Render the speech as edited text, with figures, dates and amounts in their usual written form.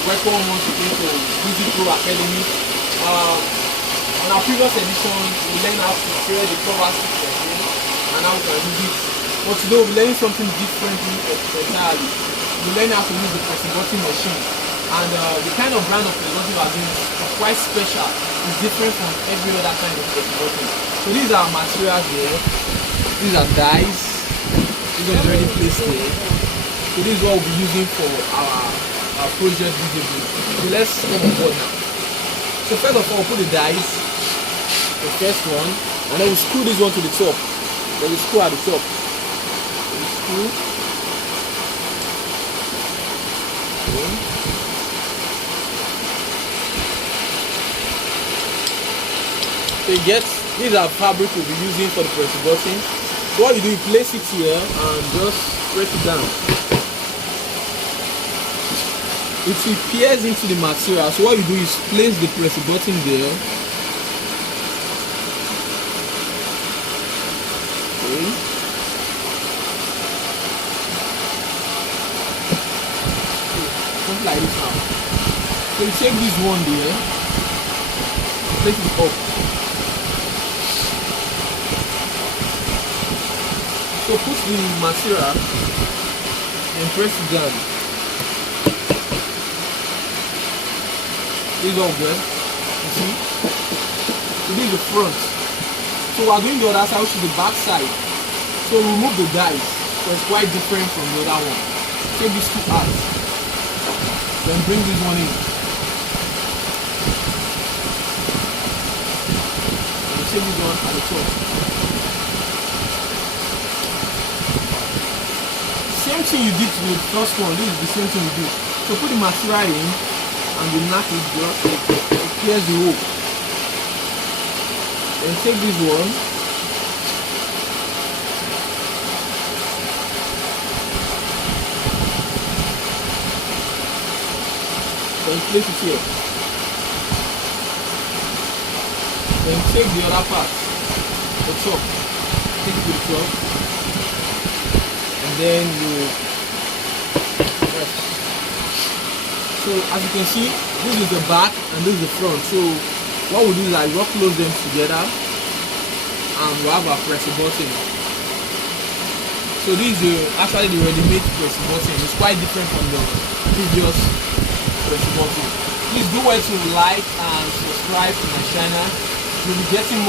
Welcome once again to Busy Pro Academy. On our previous edition, we learned how to create the cover stick machine and how we can use it. But today we're learning something differently entirely. We learn how to use the pressing button machine, and the kind of brand of pressing button we are doing is quite special. It's different from every other kind of pressing button. So these are materials here. These are dies. These are already placed here. So this is what we'll be using for our project visible. So let's come on board now. So first of all, we'll put the dies, the first one, and then we screw this one to the top. Then we screw at the top. We screw. Okay. So you get, these are fabric we'll be using for the pressing button. So what you do, you place it here and just press it down. It will pierce into the material. So what you do is place the pressing button there. Okay. Something like this now. So you take this one there, place it up. So put the material and press it down. This is all good. You see? So this is the front. So we are doing the other side, which is the back side. So remove the dies, so it's quite different from the other one. Take these two out. Then bring this one in. And take this one at the top. Same thing you did with the first one. This is the same thing you do. So put the material in, and you knock it, just pierce the hole. Then take this one, then place it here. Then take the other part, the top, take it to the top, and then you press. So as you can see, this is the back and this is the front. So what we do is I rock close them together and we have our pressing button. So this is actually the ready-made pressing button. It's quite different from the previous pressing button. Please do well to like and subscribe to my channel. You'll be getting more